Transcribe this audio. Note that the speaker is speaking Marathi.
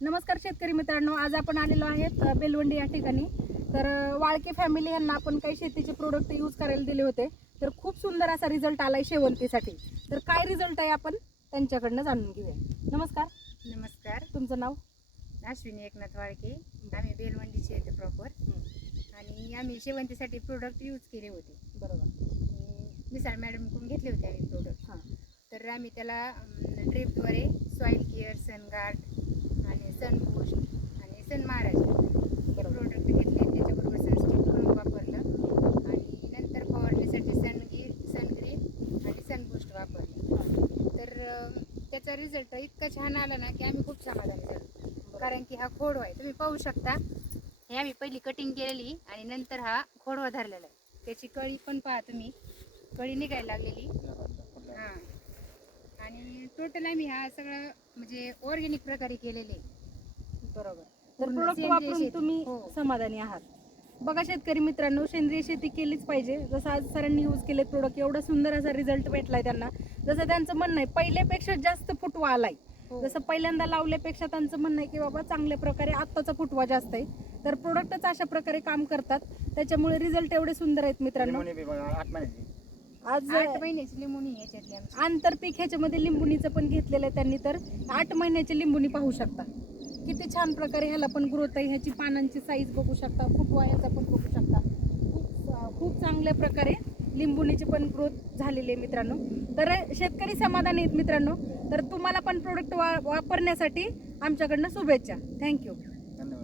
नमस्कार शेतकरी मित्रांनो, आज आपण आलेलो आहेत बेलवंडी या ठिकाणी. तर वाळके फॅमिली यांना आपण काही शेतीचे प्रोडक्ट यूज करायला दिले होते. तर खूप सुंदर असा रिझल्ट आलाय शेवंतीसाठी. तर काय रिझल्ट आहे आपण त्यांच्याकडनं जाणून घेऊया. नमस्कार. नमस्कार, तुमचं नाव? अश्विनी एकनाथ वाळके. आम्ही बेलवंडीचे येते प्रॉपर आणि आम्ही शेवंतीसाठी प्रोडक्ट यूज केले होते. बरोबर. मिसाळ मॅडमकडून घेतले होते आम्ही प्रोडक्ट. हां. तर आम्ही त्याला ड्रिपद्वारे सॉईल केअर, सनगार्ड आणि सनबूस्ट आणि सन महाराज हे प्रोडक्ट घेतले. त्याच्याबरोबर सनस्टिक पण वापरलं आणि नंतर फवारणीसाठी सनग्रीन आणि सनबूस्ट वापरलं. तर त्याचा रिझल्ट इतका छान आला ना की आम्ही खूप समाधानी झालो. कारण की हा खोडवा आहे, तुम्ही पाहू शकता. हे आम्ही पहिली कटिंग केलेली आणि नंतर हा खोडवा धरलेला आहे. त्याची कळी पण पहा तुम्ही, कळी निघायला लागलेली. हां, आणि टोटल आम्ही हा सगळा म्हणजे ऑर्गॅनिक प्रकारे केलेले. बरोबर. तर पूर्ण प्रोडक्ट सेंद्रिय वापरून शेती. तुम्ही हो. समाधानी आहात. बघा शेतकरी मित्रांनो, सेंद्रिय शेती केलीच पाहिजे. जसं आज सरांनी यूज केले प्रोडक्ट, एवढा सुंदर असा रिझल्ट भेटलाय त्यांना. जसं त्यांचं म्हणणं आहे, पहिल्यापेक्षा जास्त फुटवा आलाय. हो. जसं पहिल्यांदा लावल्यापेक्षा त्यांचं म्हणणं आहे की बाबा चांगल्या प्रकारे आत्ताचा फुटवा जास्त आहे. तर प्रोडक्टच अशा प्रकारे काम करतात, त्याच्यामुळे रिझल्ट एवढे सुंदर आहेत मित्रांनो. आज 8 महिन्याची लिंबुणी याच्यातली आमची. आंतरपीक ह्याच्यामध्ये लिंबुणीचं पण घेतलेलं आहे त्यांनी. तर 8 महिन्याची लिंबुणी पाहू शकता, किती छान प्रकारे ह्याला पण ग्रोथ आहे. ह्याची पानांची साईज बघू शकता, फुटवा ह्याचा पण बघू शकता. खूप चांगल्या प्रकारे लिंबुणीची पण ग्रोथ झालेली आहे मित्रांनो. तर शेतकरी समाधानी आहेत मित्रांनो. तर तुम्हाला पण प्रोडक्ट वापरण्यासाठी आमच्याकडनं शुभेच्छा. थँक्यू.